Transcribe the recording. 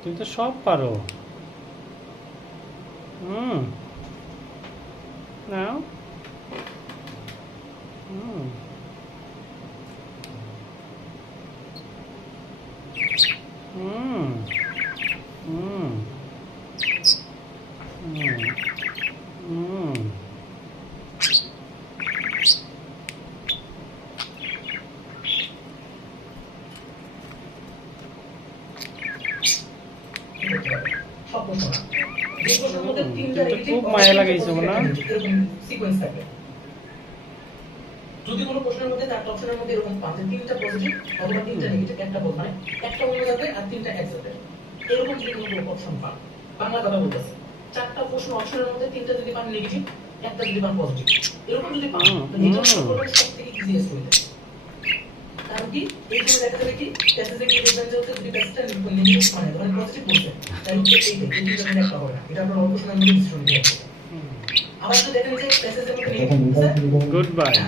তুমি তো সব পারো। নাও। হুম হুম হুম সব প্রশ্ন না। যে প্রশ্নের মধ্যে তিনটা তুমি তো নেগেটিভ খুব অথবা মায়া তিনটা লাগাইছো পজিটিভ না? একটা নেগেটিভ এরকম সিকোয়েন্স থাকে। যদি কোনো প্রশ্নের মধ্যে চারটা অপশনের মধ্যে এরকম পান যে তিনটা পজিটিভ অথবা তিনটা নেগেটিভ, একটা মানে একটা অন্য জাতের আর তিনটা এক জাতের, এরকম যদি কোনো অপশন পান, বাংলা কথা বলতেছে, চারটা প্রশ্ন অপশনের মধ্যে তিনটা যদি পান নেগেটিভ, একটা যদি পান পজিটিভ, এরকম যদি পান তো এটা হচ্ছে প্রবলেমের সবথেকে ইজিয়েস্ট ওয়ে। কারণ কি এই সময় দেখা যাবে কি প্যাসেজে গিয়ে দেখবেন যে হচ্ছে যদি প্যাসেজটা নেগেটিভ মানে ধরেন পজিটিভ বলছে, তাহলে হচ্ছে এই তিনটা থেকে একটা হবে না, এটা আপনার অল্প সময়ের মধ্যে ডিসিশন নিতে হবে। আবার যদি দেখেন যে প্যাসেজের মধ্যে নেগেটিভ বলছে, গুড বাই।